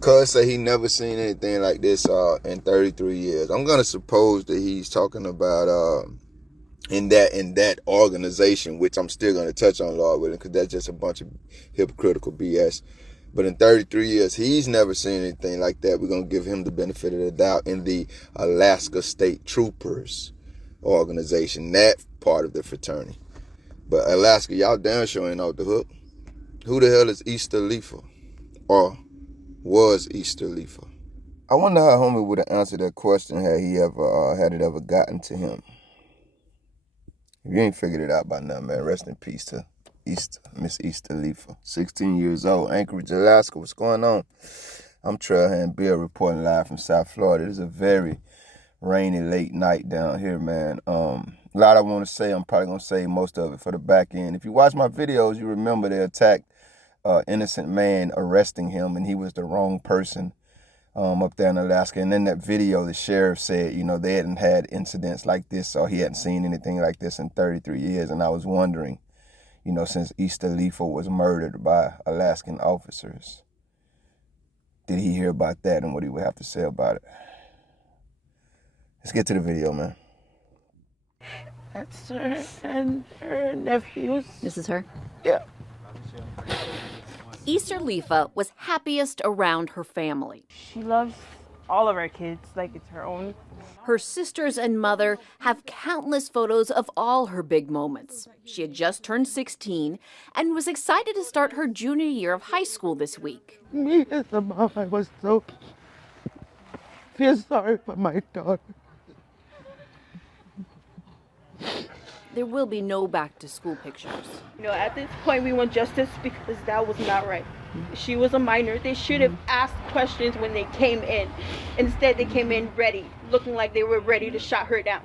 Cuz say he never seen anything like this in 33 years. I'm gonna suppose that he's talking about in that organization, which I'm still gonna touch on, Lord willing, because that's just a bunch of hypocritical BS. But in 33 years, he's never seen anything like that. We're gonna give him the benefit of the doubt in the Alaska State Troopers organization, that part of the fraternity. But Alaska, y'all damn sure ain't off the hook. Who the hell is Easter Leafa? Or was Easter Leafa? I wonder how homie would have answered that question had he ever had it ever gotten to him. If you ain't figured it out by now, man, rest in peace to Easter, Miss Easter Leafa. 16 years old, Anchorage, Alaska. What's going on? I'm Trailhand Bill reporting live from South Florida. It is a very rainy late night down here, man. A lot I want to say. I'm probably going to say most of it for the back end. If you watch my videos, you remember they attacked innocent man, arresting him, and he was the wrong person up there in Alaska. And in that video, the sheriff said, they hadn't had incidents like this, or he hadn't seen anything like this in 33 years. And I was wondering, since Easter Leafa was murdered by Alaskan officers, did he hear about that and what he would have to say about it? Let's get to the video, man. That's her and her nephews. This is her? Yeah. Easter Leafa was happiest around her family. She loves all of her kids like it's her own. Her sisters and mother have countless photos of all her big moments. She had just turned 16 and was excited to start her junior year of high school this week. Me as a mom, I was feel sorry for my daughter. There will be no back to school pictures. At this point we want justice because that was not right. She was a minor. They should have asked questions when they came in. Instead, they came in ready, looking like they were ready to shut her down.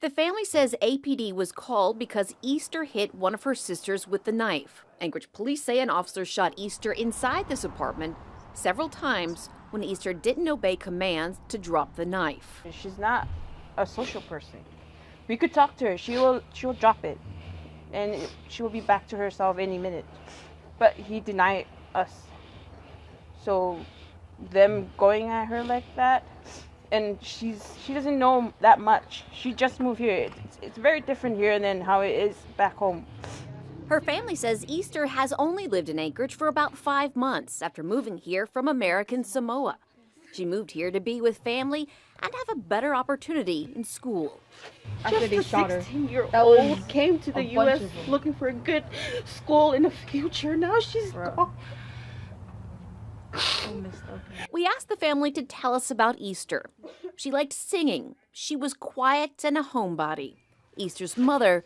The family says APD was called because Easter hit one of her sisters with the knife. Anchorage police say an officer shot Easter inside this apartment several times when Easter didn't obey commands to drop the knife. She's not a social person. We could talk to her. She'll drop it, and she will be back to herself any minute. But he denied us. So them going at her like that, and she doesn't know that much. She just moved here. It's very different here than how it is back home. Her family says Easter has only lived in Anchorage for about 5 months after moving here from American Samoa. She moved here to be with family and have a better opportunity in school. Just a 16-year-old came to the U.S. looking for a good school in the future. Now she's gone. We asked the family to tell us about Easter. She liked singing. She was quiet and a homebody. Easter's mother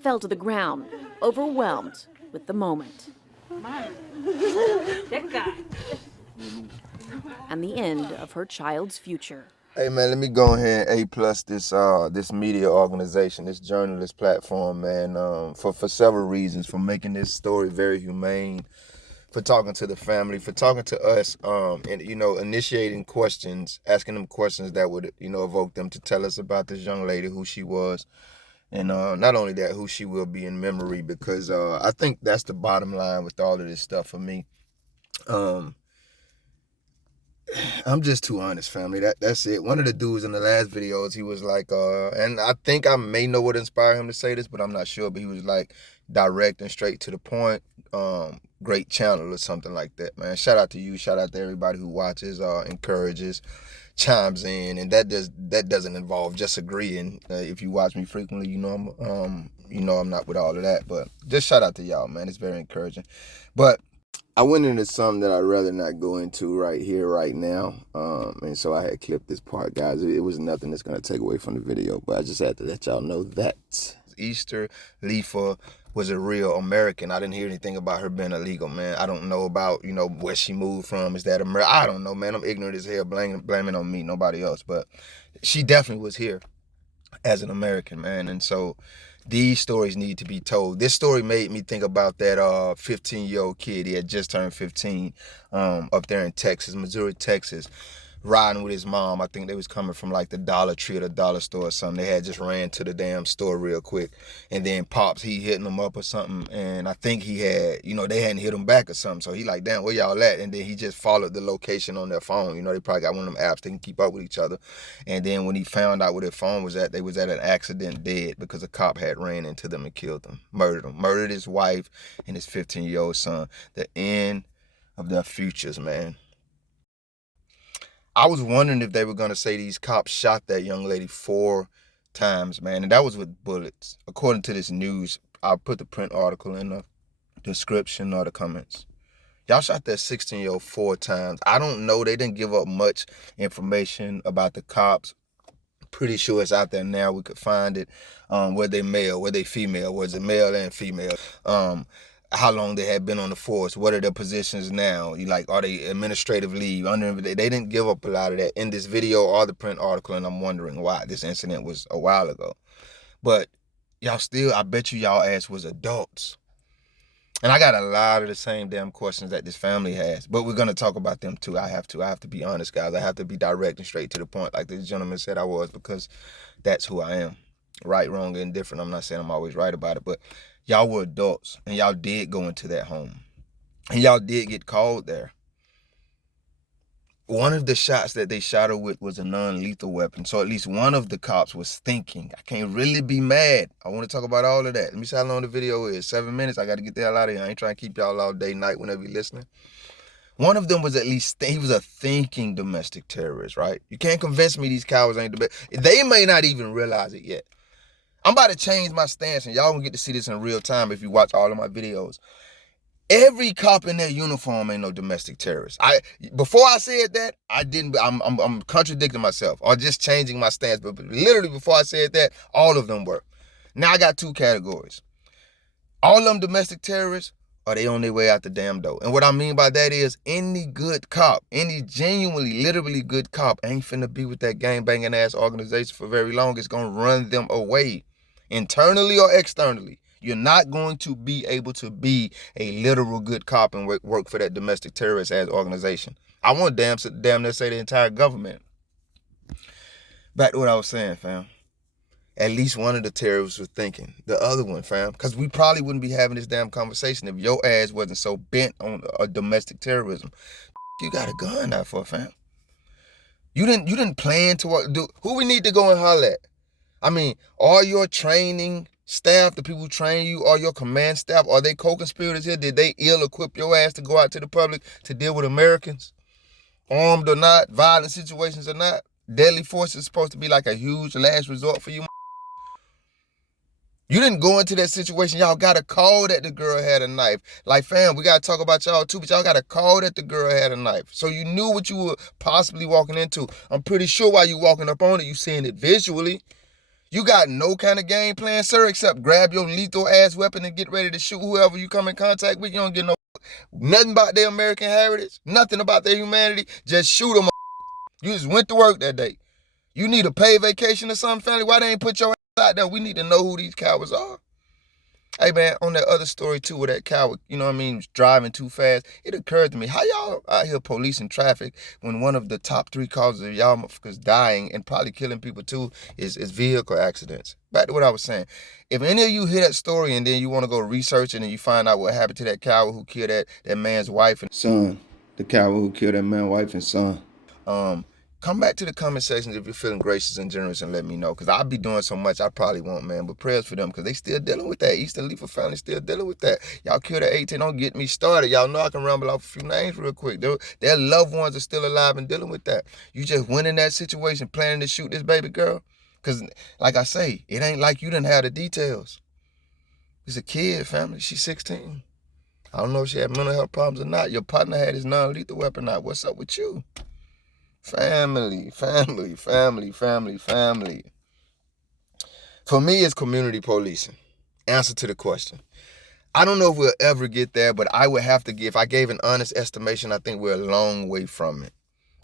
fell to the ground, overwhelmed with the moment. And the end of her child's future. Hey man, let me go ahead and A+ this media organization, this journalist platform, man, for several reasons, for making this story very humane, for talking to the family, for talking to us, and initiating questions, asking them questions that would evoke them to tell us about this young lady, who she was, and not only that, who she will be in memory, because I think that's the bottom line with all of this stuff for me. I'm just too honest, family. That's it. One of the dudes in the last videos, he was like, and I think I may know what inspired him to say this, but I'm not sure. But he was like, direct and straight to the point. Great channel or something like that, man. Shout out to you. Shout out to everybody who watches, encourages, chimes in, and that doesn't involve just agreeing. If you watch me frequently, I'm not with all of that. But just shout out to y'all, man. It's very encouraging. But I went into something that I'd rather not go into right here, right now. And so I had clipped this part, guys. It was nothing that's going to take away from the video, but I just had to let y'all know that Easter Leafa was a real American. I didn't hear anything about her being illegal, man. I don't know about, where she moved from. Is that America? I don't know, man. I'm ignorant as hell, blaming on me, nobody else. But she definitely was here as an American, man. And so these stories need to be told. This story made me think about that 15-year-old kid. He had just turned 15 up there in Texas, Missouri, Texas. riding with his mom. I think they was coming from like the Dollar Tree or the dollar store or something. They had just ran to the damn store real quick. And then Pops, he hitting them up or something. And I think he had, they hadn't hit him back or something. So he like, damn, where y'all at? And then he just followed the location on their phone. They probably got one of them apps they can keep up with each other. And then when he found out where their phone was at, they was at an accident dead because a cop had ran into them and killed them, murdered his wife and his 15-year-old son. The end of their futures, man. I was wondering if they were going to say these cops shot that young lady 4 times, man. And that was with bullets. According to this news, I'll put the print article in the description or the comments. Y'all shot that 16-year-old 4 times. I don't know. They didn't give up much information about the cops. Pretty sure it's out there now. We could find it. Were they male? Were they female? Was it male and female? How long they had been on the force, what are their positions now, are they administrative leave, they didn't give up a lot of that in this video or the print article, and I'm wondering why. This incident was a while ago. But I bet y'all ass was adults. And I got a lot of the same damn questions that this family has, but we're going to talk about them too. I have to be honest, guys. I have to be direct and straight to the point like this gentleman said I was, because that's who I am. Right, wrong, and indifferent. I'm not saying I'm always right about it, but y'all were adults, and y'all did go into that home, and y'all did get called there. One of the shots that they shot her with was a non-lethal weapon, so at least one of the cops was thinking. I can't really be mad. I want to talk about all of that. Let me see how long the video is. 7 minutes. I got to get the hell out of here. I ain't trying to keep y'all all day, night, whenever you're listening. One of them was he was a thinking domestic terrorist, right? You can't convince me these cowards ain't they may not even realize it yet. I'm about to change my stance, and y'all gonna get to see this in real time if you watch all of my videos. Every cop in their uniform ain't no domestic terrorist. Before I said that, I'm contradicting myself or just changing my stance. But literally before I said that, all of them were. Now I got 2 categories. All of them domestic terrorists, or they on their way out the damn door. And what I mean by that is any good cop, any genuinely, literally good cop ain't finna be with that gang-banging ass organization for very long. It's gonna run them away. Internally or externally. You're not going to be able to be a literal good cop and work for that domestic terrorist ass organization. I want damn near say the entire government. Back to what I was saying, fam. At least one of the terrorists was thinking. The other one, fam. Because we probably wouldn't be having this damn conversation if your ass wasn't so bent on a domestic terrorism. You got a gun out for, fam. You didn't plan to do. Who we need to go and holler at? I mean, all your training staff, the people who train you, all your command staff, are they co-conspirators here? Did they ill-equip your ass to go out to the public to deal with Americans? Armed or not, violent situations or not? Deadly force is supposed to be like a huge last resort for you. You didn't go into that situation. Y'all got a call that the girl had a knife. Like, fam, we got to talk about y'all too, but y'all got a call that the girl had a knife. So you knew what you were possibly walking into. I'm pretty sure while you walking up on it, you seeing it visually. You got no kind of game plan, sir, except grab your lethal ass weapon and get ready to shoot whoever you come in contact with. You don't get nothing about their American heritage, nothing about their humanity. Just shoot them. You just went to work that day. You need a paid vacation or something, family? Why they ain't put your ass out there? We need to know who these cowards are. Hey, man, on that other story, too, where that coward, was driving too fast, it occurred to me, how y'all out here policing traffic when one of the top 3 causes of y'all motherfuckers dying and probably killing people, too, is vehicle accidents? Back to what I was saying. If any of you hear that story and then you want to go research it and you find out what happened to that coward who killed that man's wife and son, the coward who killed that man's wife and son, come back to the comment sections if you're feeling gracious and generous and let me know. Because I'll be doing so much I probably won't, man. But prayers for them because they still dealing with that. Eastern Leafa family still dealing with that. Y'all killed at 18. Don't get me started. Y'all know I can ramble off a few names real quick. Their loved ones are still alive and dealing with that. You just went in that situation planning to shoot this baby girl. Because, like I say, it ain't like you didn't have the details. It's a kid, family. She's 16. I don't know if she had mental health problems or not. Your partner had his non-lethal weapon out. What's up with you? Family. For me, it's community policing. Answer to the question. I don't know if we'll ever get there, but I would have to give, if I gave an honest estimation, I think we're a long way from it.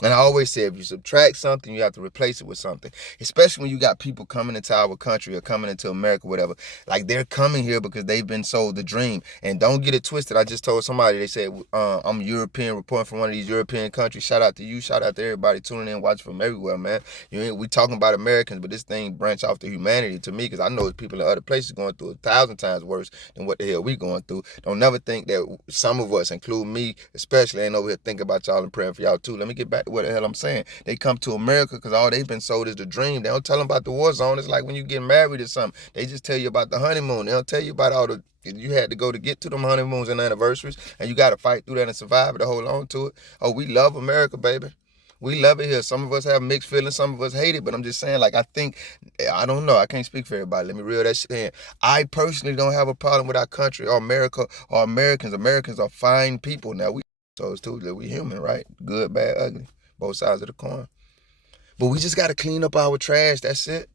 And I always say, if you subtract something, you have to replace it with something. Especially when you got people coming into our country or coming into America, whatever. Like, they're coming here because they've been sold the dream. And don't get it twisted. I just told somebody, they said, I'm European, reporting from one of these European countries. Shout out to you. Shout out to everybody tuning in, watching from everywhere, man. We talking about Americans, but this thing branch off to humanity to me, because I know there's people in other places going through 1,000 times worse than what the hell we going through. Don't never think that some of us, include me especially, ain't over here thinking about y'all and praying for y'all too. Let me get back to what the hell I'm saying. They come to America because all they've been sold is the dream. They don't tell them about the war zone. It's like when you get married or something. They just tell you about the honeymoon. They don't tell you about all the you had to go to get to them honeymoons and anniversaries, and you got to fight through that and survive it to hold on to it. Oh, we love America, baby. We love it here. Some of us have mixed feelings. Some of us hate it. But I'm just saying, like, I don't know. I can't speak for everybody. Let me reel that shit in. I personally don't have a problem with our country or America or Americans. Americans are fine people. Now, we so too that we human, right? Good, bad, ugly. Both sides of the coin. But we just got to clean up our trash. That's it.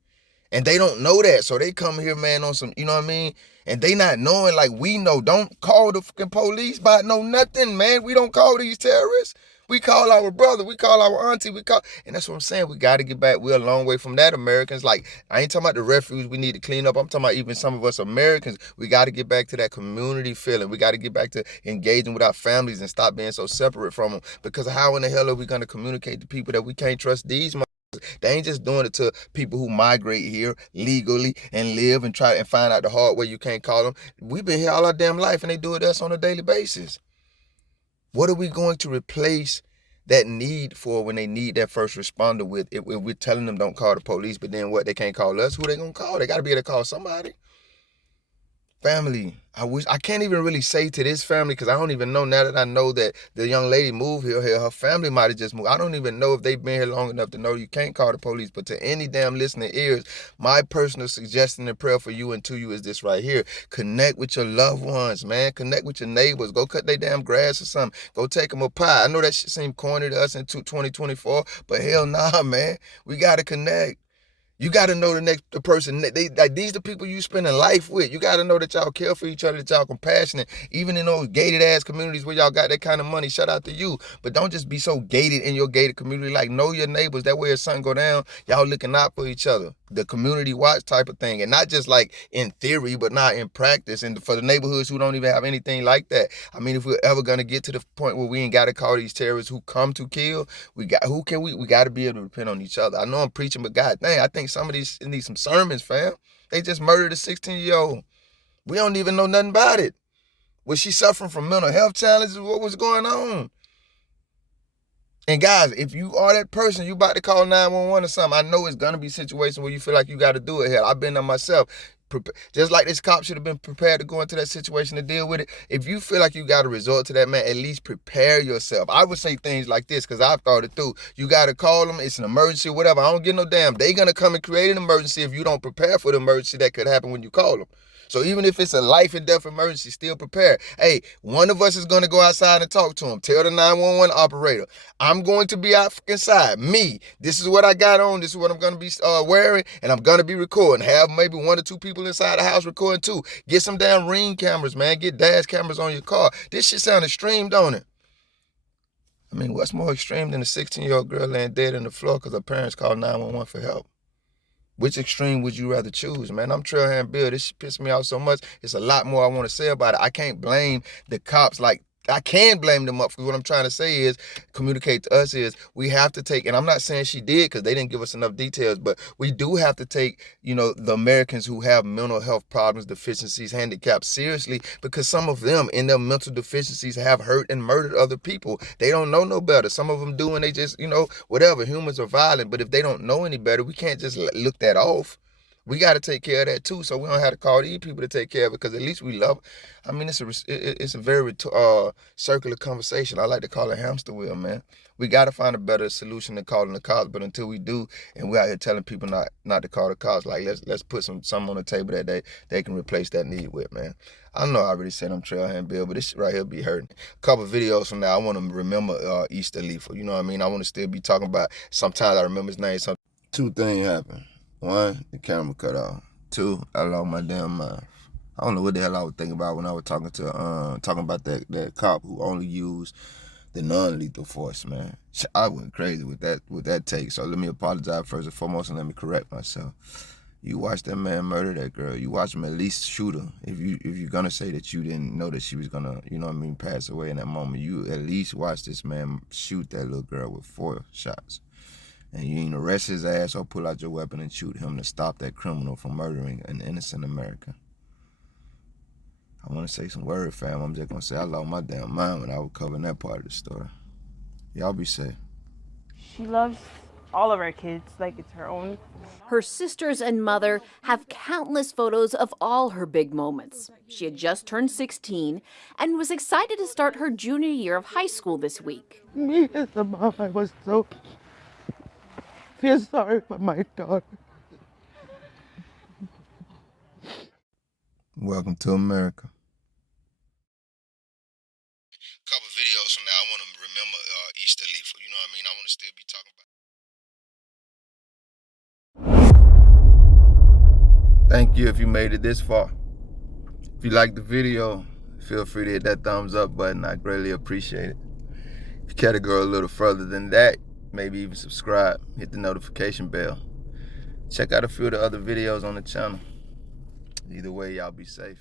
And they don't know that. So they come here, man, on some, you know what I mean? And they not knowing like we know. Don't call the fucking police by no nothing, man. We don't call these terrorists. We call our brother. We call our auntie. And that's what I'm saying. We got to get back. We're a long way from that, Americans. Like, I ain't talking about the refuge we need to clean up. I'm talking about even some of us Americans. We got to get back to that community feeling. We got to get back to engaging with our families and stop being so separate from them. Because how in the hell are we going to communicate to people that we can't trust these They ain't just doing it to people who migrate here legally and live and try and find out the hard way you can't call them. We've been here all our damn life and they do it to us on a daily basis. What are we going to replace that need for when they need that first responder with? If we're telling them don't call the police, but then what, they can't call us? Who they gonna call? They gotta be able to call somebody. Family, I can't even really say to this family, because I don't even know now that I know that the young lady moved here, her family might have just moved. I don't even know if they've been here long enough to know you can't call the police. But to any damn listening ears, my personal suggestion and prayer for you and to you is this right here. Connect with your loved ones, man. Connect with your neighbors. Go cut their damn grass or something. Go take them a pie. I know that shit seemed corny to us in 2024, but hell nah, man. We got to connect. You got to know the person. These the people you spending life with. You got to know that y'all care for each other, that y'all compassionate. Even in those gated ass communities where y'all got that kind of money, shout out to you. But don't just be so gated in your gated community. Like, know your neighbors. That way if something go down, y'all looking out for each other. The community watch type of thing. And not just like in theory, but not in practice. And for the neighborhoods who don't even have anything like that. I mean, if we're ever going to get to the point where we ain't got to call these terrorists who come to kill, we got to be able to depend on each other. I know I'm preaching, but God dang, I think some of these need some sermons, fam. They just murdered a 16-year-old. We don't even know nothing about it. Was she suffering from mental health challenges? What was going on? And guys, if you are that person, you about to call 911 or something, I know it's going to be situations where you feel like you got to do it. Hell, I've been there myself. Just like this cop should have been prepared to go into that situation to deal with it. If you feel like you got to resort to that, man, at least prepare yourself. I would say things like this because I've thought it through. You got to call them. It's an emergency or whatever. I don't give no damn. They going to come and create an emergency if you don't prepare for the emergency that could happen when you call them. So even if it's a life and death emergency, still prepare. Hey, one of us is going to go outside and talk to him. Tell the 911 operator, I'm going to be out inside. Me, this is what I got on. This is what I'm going to be wearing, and I'm going to be recording. Have maybe 1 or 2 people inside the house recording too. Get some damn Ring cameras, man. Get dash cameras on your car. This shit sound extreme, don't it? I mean, what's more extreme than a 16-year-old girl laying dead on the floor because her parents called 911 for help? Which extreme would you rather choose, man? I'm Trailhand Bill. This shit pissed me off so much. It's a lot more I want to say about it. I can't blame the cops. Like, I can blame them up, because what I'm trying to say is, communicate to us is, we have to take, and I'm not saying she did because they didn't give us enough details, but we do have to take, the Americans who have mental health problems, deficiencies, handicaps seriously, because some of them in their mental deficiencies have hurt and murdered other people. They don't know no better. Some of them do, and they just, whatever. Humans are violent, but if they don't know any better, we can't just look that off. We got to take care of that too, so we don't have to call these people to take care of it, because at least we love it. I mean, it's a very circular conversation. I like to call it hamster wheel, man. We got to find a better solution than calling the cops, but until we do, and we're out here telling people not to call the cops, like let's put something on the table that they can replace that need with, man. I know I already said I'm Trailhand Bill, but this shit right here be hurting. A couple of videos from now, I want to remember Easter Leafa. You know what I mean? I want to still be talking about, sometimes I remember his name. Two things happen. 1, the camera cut off. 2, I lost my damn mind. I don't know what the hell I was thinking about when I was talking about that cop who only used the non-lethal force, man. I went crazy with that take. So let me apologize first and foremost, and let me correct myself. You watch that man murder that girl. You watch him at least shoot her. If you're gonna say that you didn't know that she was gonna, pass away in that moment, you at least watch this man shoot that little girl with 4 shots. And you ain't arrest his ass or pull out your weapon and shoot him to stop that criminal from murdering an innocent American. I want to say some word, fam. I'm just gonna say I lost my damn mind when I was covering that part of the story. Y'all be safe. She loves all of our kids like it's her own. Her sisters and mother have countless photos of all her big moments. She had just turned 16 and was excited to start her junior year of high school this week. Me as a mom, I was so feel sorry for my daughter. Welcome to America. Couple videos from now, I want to remember Easter Leafa. You know what I mean? I want to still be talking about. Thank you if you made it this far. If you liked the video, feel free to hit that thumbs up button. I greatly appreciate it. If you care to go a little further than that, maybe even subscribe, hit the notification bell. Check out a few of the other videos on the channel. Either way, y'all be safe.